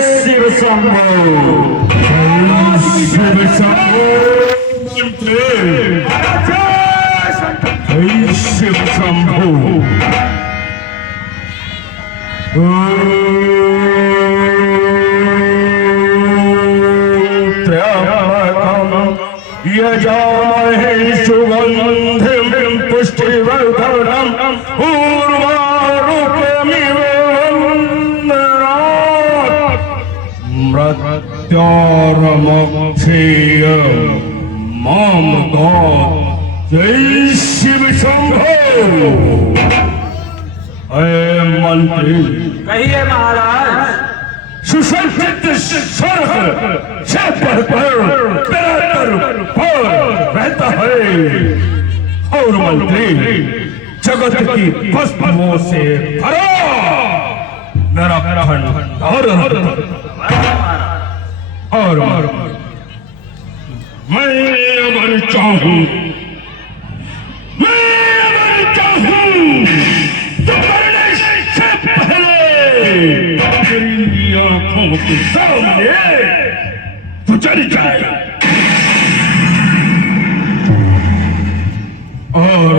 शिव शंभो शिव शंभो जय शिव शंभो यजामहे सुगन्धिं पुष्टिवर्धनम् उर्वारुकमिव वन्दनात् मृत्योर्मुक्षीयं मामृतात् जय शिव शंभो। मंत्री कहिए महाराज। सुसज्जित स्वर्ग से बढ़कर रहता है और मंत्री जगत की वस्तुओं से भरा मेरा भंडार और मैं अगर चाहूं तो मरने से पहले तेरी आंखों के सामने तू चल जाए और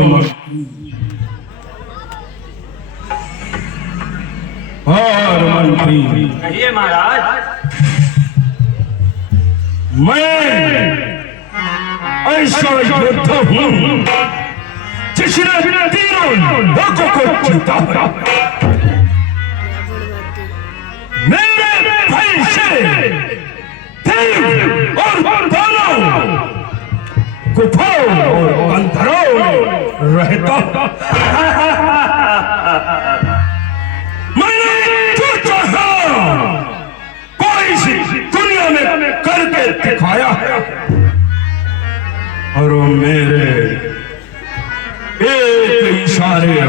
मंत्री कहिए महाराज। मैं ऐसा योद्धा हूं जिसने तीनों लोगों को जीता है। मेरे भाई से देव और दानव गुफाओं और अंधरों में रहता मैंने जो चाहा कोई सी दुनिया में करके दिखाया है और मेरे एक इशारे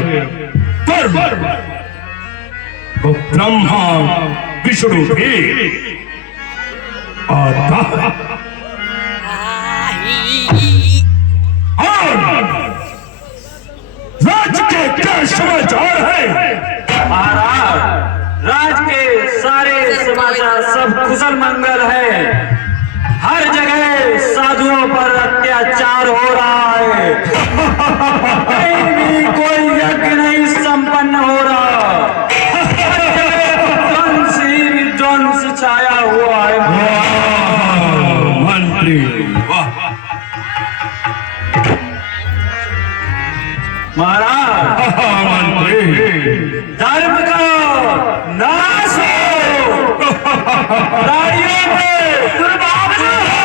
पर वो ब्रह्मा विष्णु भी आता है और राज के क्या समाचार है महाराज राज के सारे समाचार सब कुशल मंगल है। हर जगह साधुओं पर अत्याचार हो रहा है। कहीं भी कोई यज्ञ नहीं संपन्न हो रहा। विध्वंस ही विध्वंस छाया हुआ है। मंत्री वाह महाराज मंत्री धर्म का नाश हो। रानियों पे दुर्भावना हो।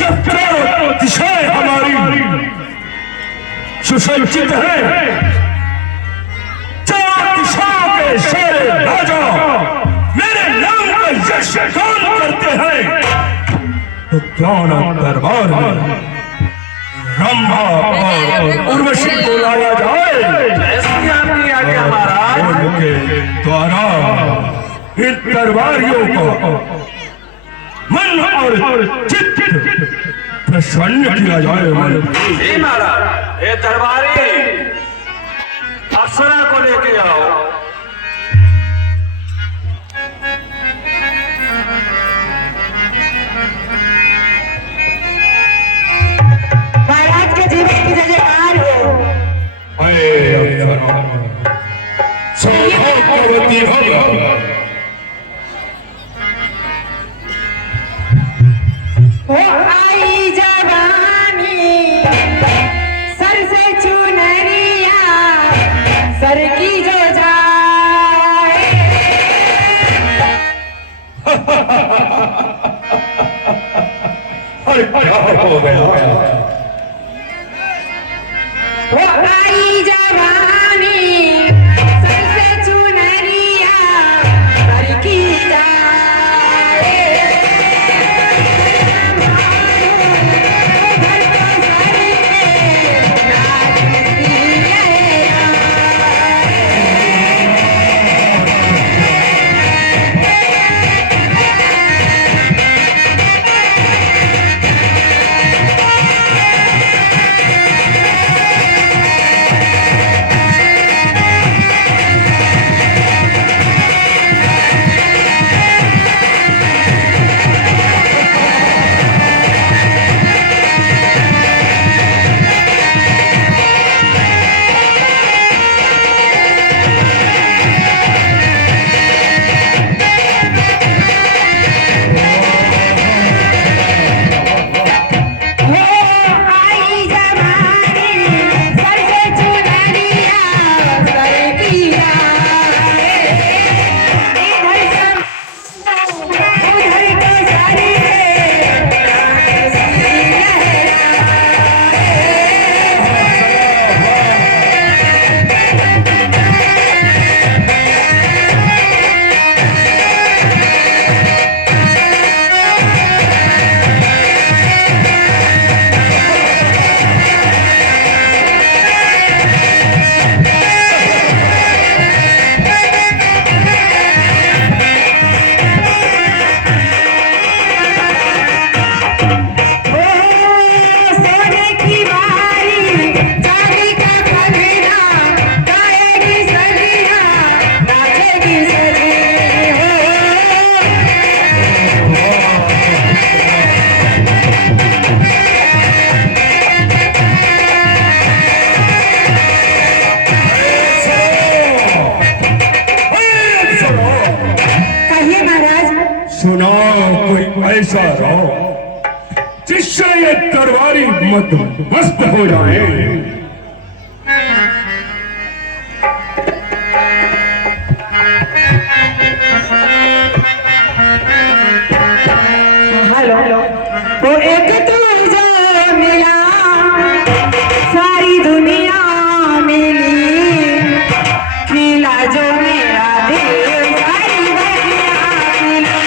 जब चारों दिशाएं हमारी सुसज्जित है, चारों दिशाओं के सारे राजा मेरे नाम का यश गान करते हैं, तो क्यों न दरबार में रंभा और उर्वशी को लाया जाए। ऐसी आपकी आज्ञा महाराज। उनके द्वारा इन दरबारियों को मन और चित्त प्रसन्न किया जाए। जी महाराज ये दरबारी अप्सरा को लेके आओ। महाराज के जीवन की जयकार हो। सौभाग्यवती होगा। वो आई जवानी सर से चुनरिया सर की जो जाए। अरे क्या हो गया? वो आई जवानी सर से चुनरिया सर की जाए। ये दरबारी मत मस्त हो जाए। हेलो वो एक तुझे मिला सारी दुनिया मिली खिला जो मेरा दिल सारी दुनिया मिली।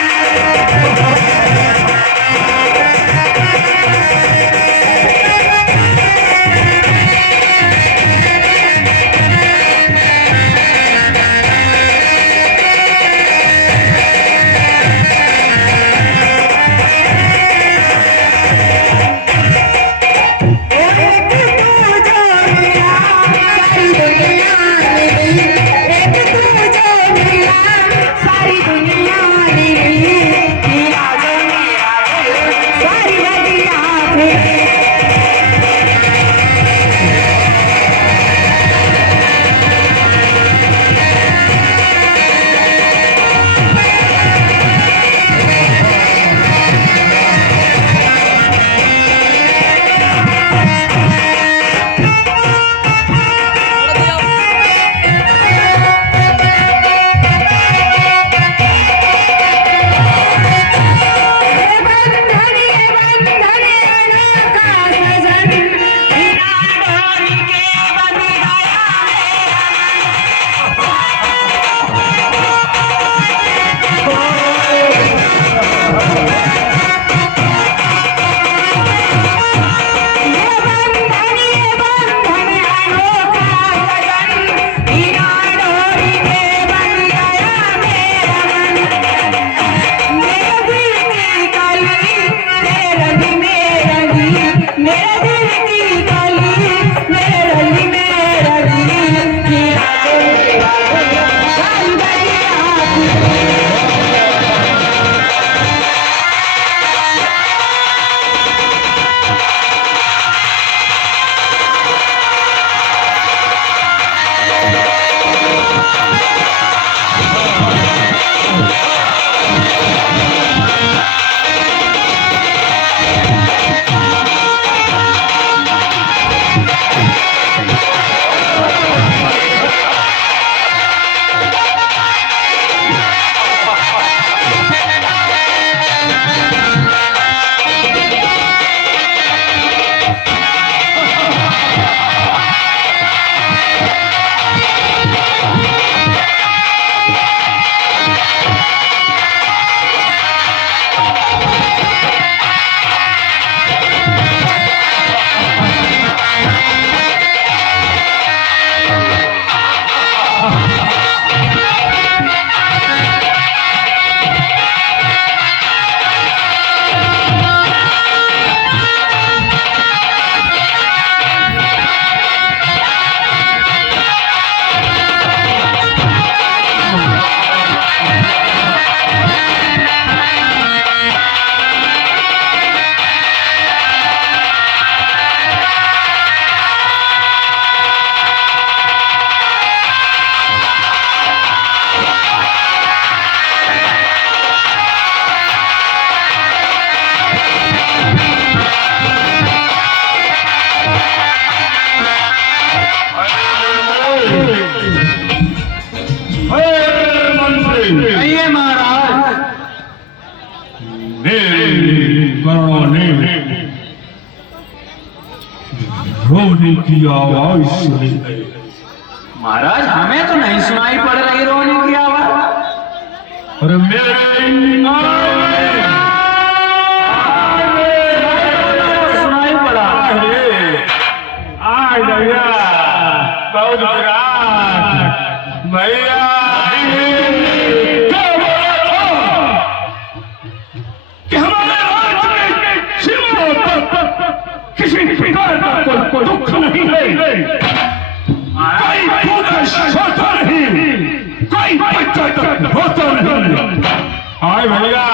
आइए महाराज। रोने की आवाज सुनी गई। महाराज हमें तो नहीं सुनाई पड़ रही रोने की आवाज। अरे मेरे सुनाई पड़ा। आज भैया बहुत बुरा भैया क्या बोला था कि हमारे राज्य में सीमाओं पर किसी प्रकार का कोई दुख नहीं है, कोई भूख सोता नहीं, कोई बच्चा तक रोता नहीं। आए भैया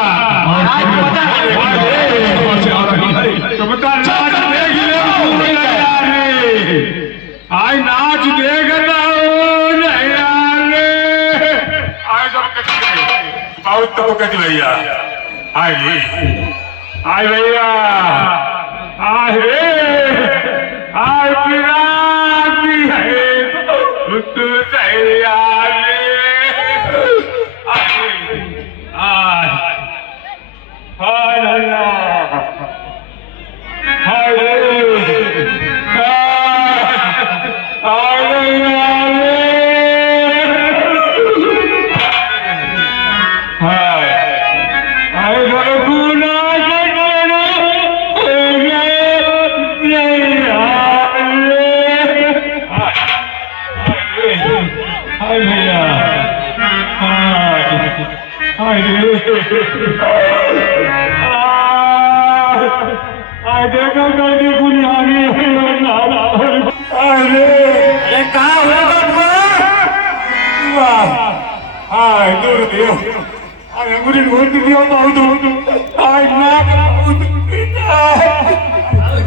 आज नाच देखता बहुत तो कहती भैया आए भैया आहे आज राती है तू तैयार देखो कभी बुनियादी अरे कहा हुआ हाय दुर्देव अरे मुझे बहुत दिया बहुत हाय ना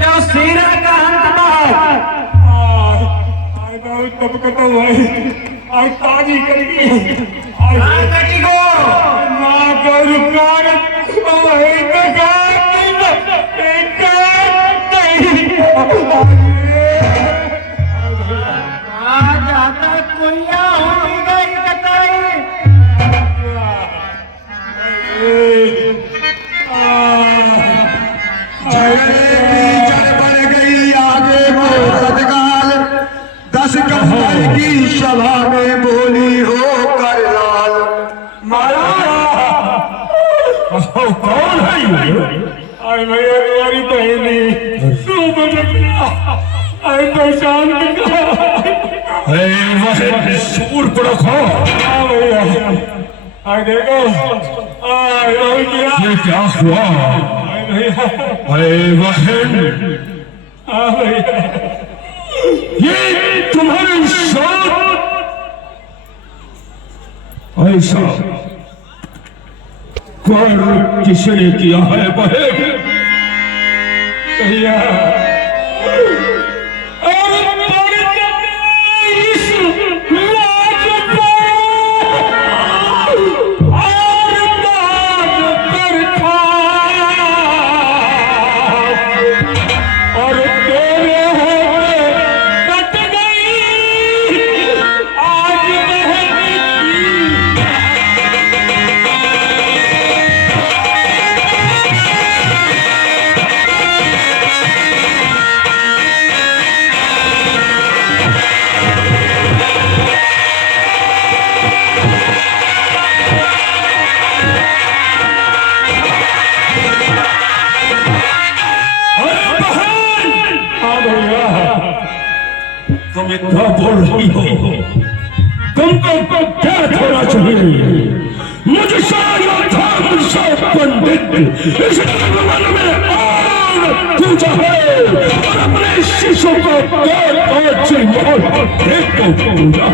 जो सीरा का अंत हाय बहुत तब कतो भाई हाय ताजी करके हाय कटी को ना करू कार ओए का जाता कुलिया हो गई कताई बढ़ गई आगे वो सदगाल 10 कमर की सभा में बोली हो कर लाल मारा कौन है ये अरे भैया मेरी बहनी तू मुझे अरे पहचान अरे सूर पर रखो भैया अरे देखो ये क्या हुआ अरे बहन भैया ये तुम्हारी शौक ऐसा कौन किसने किया है बहन भैया तुम इतना बोल रही हो तुमको क्या होना चाहिए मुझे सारा धर्म से पंडित इस मन में और पूजा है और अपने शिष्यों को पूजा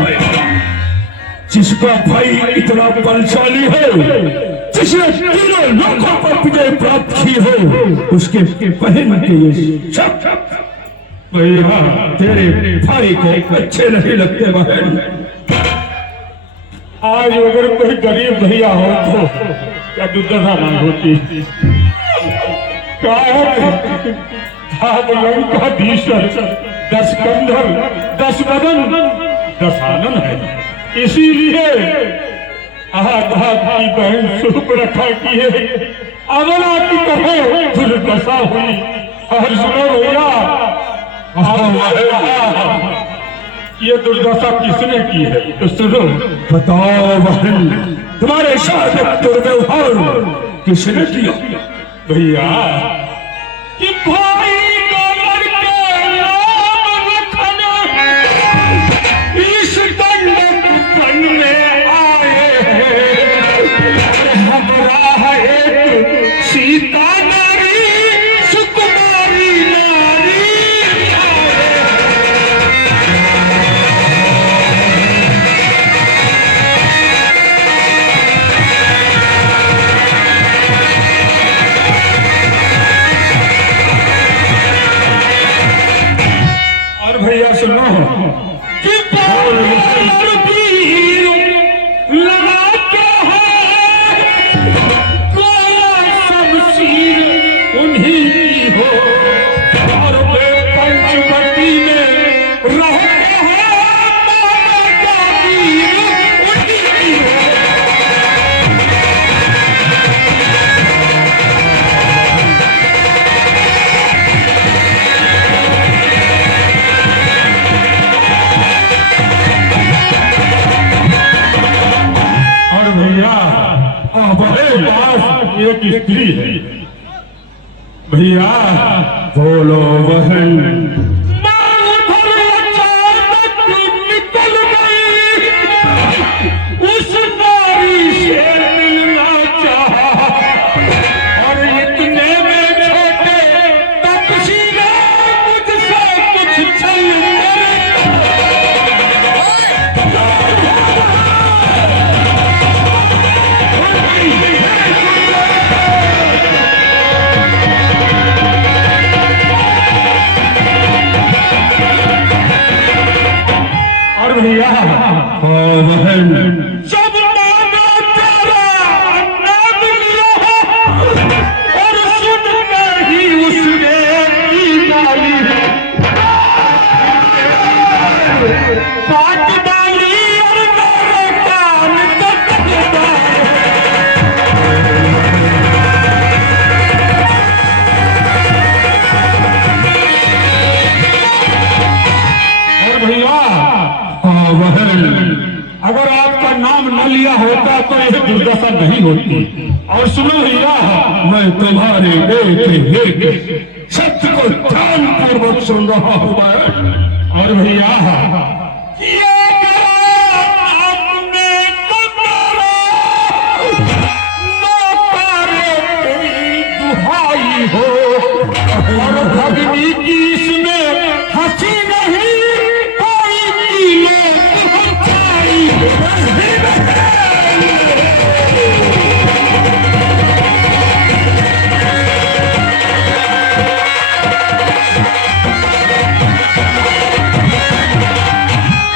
है जिसका भाई इतना बलशाली है जिसने तीनों लोगों पर विजय प्राप्त की हो उसके बहन के ये सब भैया तेरे भाई को अच्छे नहीं लगते बहन आज अगर कोई गरीब भैया हो तो क्या दुर्दशा ना होती लंकाधीश्वर 10 कंधर 10 बदन 10 आनंद है इसीलिए की बहन सूप रखा की है अबला की तरह दुर्दशा हुई और सुनो भैया ये दुर्दशा किसने की है तो सुनो बताओ बहन तुम्हारे साथ दुर्व्यवहार किसने किया भैया कि भाई इस दंड में आए हमरा है सीता नारी सुकुमारी नारी और भैया सुनो कि लगा के है कोई शमशीर उन्हीं की हो स्त्री है। भैया बोलो बहन। निकल गई उस नारी से मिलना चाहा और इतने में छोटे तपसी ने मुझसे कुछ छल भैया बहन सब नाना तेरा नाम लिया और सुनकर ही उसने की डाली काट डाली और मेरे कान तक और भैया अगर आपका नाम न लिया होता तो यह दुर्दशा नहीं होती। और सुनो भैया, मैं तुम्हारे एक सत्य को ध्यान पूर्वक सुन रहा हूं। और भैया दुहाई हो और भगनी की इसमें हंसी नहीं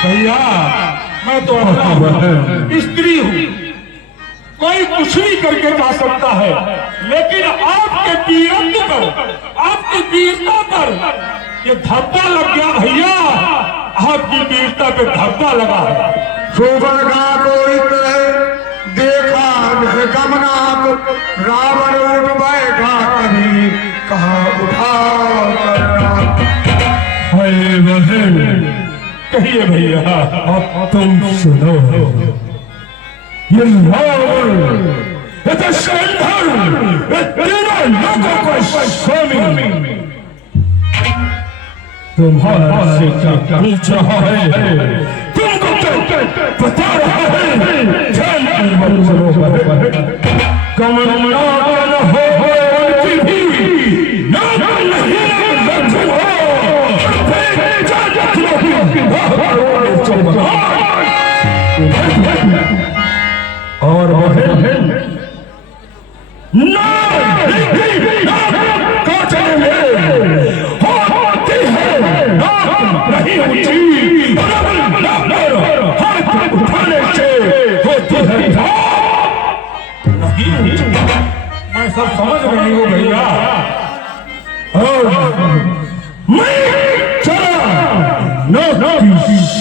भैया मैं तो स्त्री हूँ, कोई कुछ भी करके जा सकता है, लेकिन आपके वीरत्व पर, आपकी वीरता पर ये धब्बा लग गया भैया। आपकी वीरता पे धब्बा लगा है। शोभन का कोई तरह देखा गमनाक रावण उठ बैठा कभी कहा उठा बहन। कहिए भैया, अब तुम सुनो। ये रावण, ये तो शंकर, ये तीनों लोगों को स्वामी तुम्हारा से क्या पूछ रहा है, तुमको क्या बता रहा है। कमल हो उनकी भी नाम नहीं और बहन नहीं होती, हाथ उठाने से होती है नहीं। मैं सब समझ रही हूँ भैया। मैं चला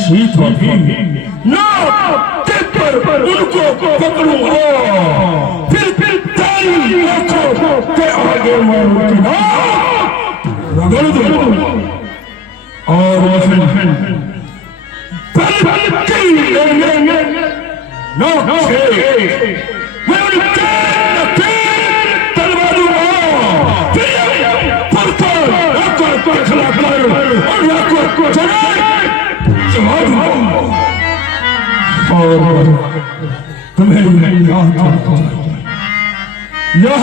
शीत पर उनको पकड़ूंगा, फिर तेरी आंखों के आगे मारूंगा रगड़ दूंगा और तुम्हें यह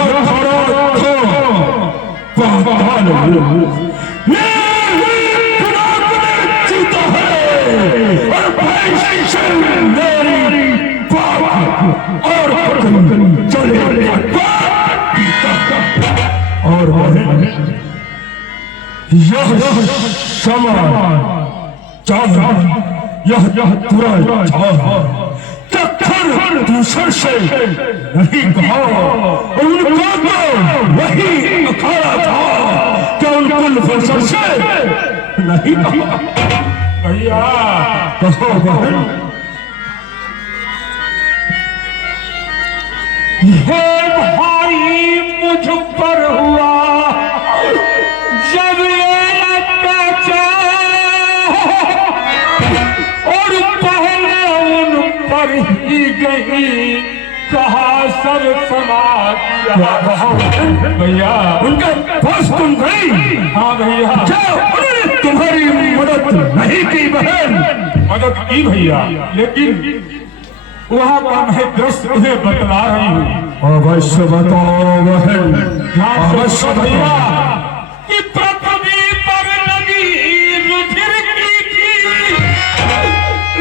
जीता है और यह समान यह तुरंत दूसरे से नहीं कहा। उनका तो वही अखाड़ा था कि उनको फंसर से नहीं कहा। भैया कहो बहन, हे भाई मुझ पर हुआ जब ये अत्याचार और पहले उन पर ही गई कहा सब समाज क्या कहा भैया, उनके पास तुम गई? हाँ भैया। क्या उन्होंने तुम्हारी मदद नहीं की बहन? मदद की भैया, लेकिन वहाँ का मैं दृश्य उन्हें बतला रही हूँ। अवश्य बताओ बहन, अवश्य भैया कि पृथ्वी पर लगी रुधिर की थी,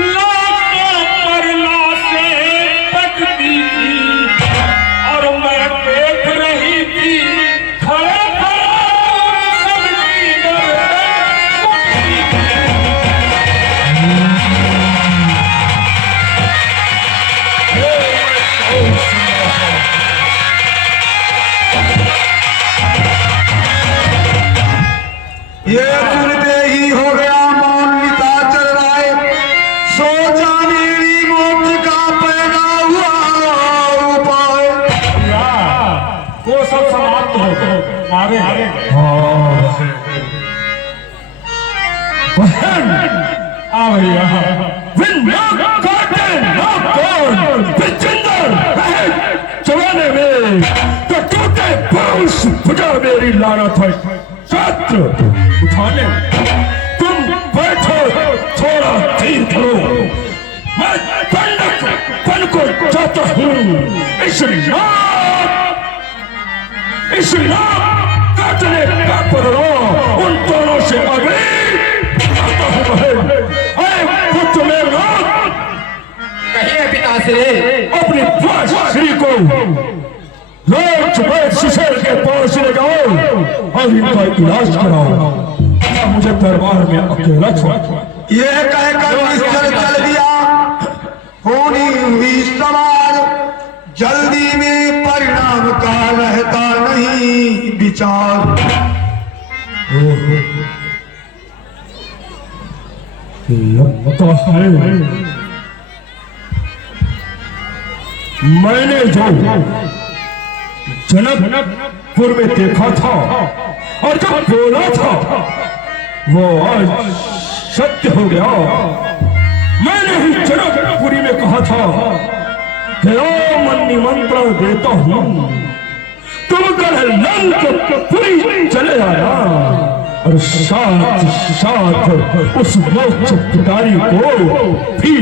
लाशों पर लाशें पकती थी, और मैं देख रही थी खड़े सबकी ये सुनते ही हो गया मौन निता चल रहा है। सोचा मेरी मौत का पैदा हुआ उपाय। वो सब समाप्त हो मारे बहन। आ भैया, जमाने में तो टूटे पाउस फटा मेरी लानत है। छात्र उठाने तुम बैठो, थोड़ा धीर करो, मैं पंडित बन को चाहता हूँ। इस नाम काटने का पकड़ो, उन दोनों से अभी चाहता हूँ बहन। पुत्र मेरा कहिए पिताश्री। अपनी श्री को रोज बैठ शिशर के पास ले जाओ और इनका इलाज कराओ। मुझे दरबार में अकेला छोड़ो। ये कहकर निश्चल चल दिया। होनी हुई सवार, जल्दी में परिणाम का रहता नहीं विचार। लगता है मैंने जो जनकपुर में देखा था और जो बोला था वो आज सत्य हो गया। मैंने ही जनकपुरी में कहा था कि मन निमंत्रण देता हूँ, तुम कल लंकापुरी चले आना और साथ साथ उस मोक्ष पिटारी को भी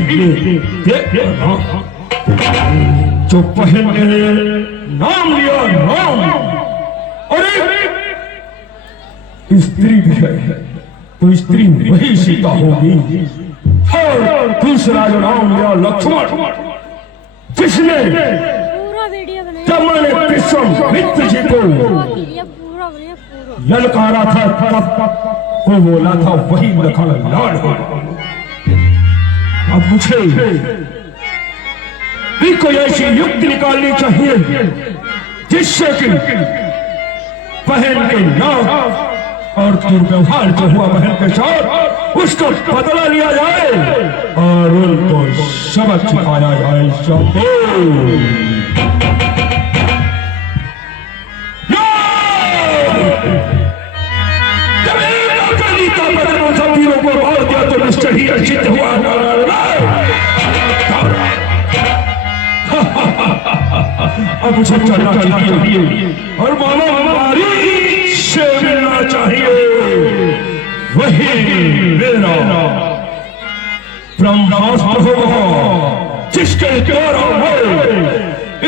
देखना जो बहन ने नाम लिया नाम, और एक स्त्री भी है तो स्त्री वही सीता होगी। और दूसरा जो नाम लिया लक्ष्मण, जिसने जब मैंने विश्वामित्र जी को ललकारा था तब वो बोला था वही लखन लाल हो। अब मुझे भी कोई ऐसी युक्ति निकालनी चाहिए जिससे कि बहन के नाम और दुर्व्यवहार जो हुआ बहन के साथ उसका बदला लिया जाए और उनको सबक सिखाया जाए। को मार दिया तो निश्चय ही अर्जित हुआ। अब मुझे चलना चाहिए और मानो हमारी से मिलना चाहिए। वही मेरा ब्रह्मास्त्र होगा जिसके द्वारा मैं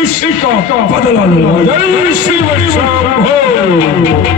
इसी का बदला लूंगा। जय श्री वैष्णव हो।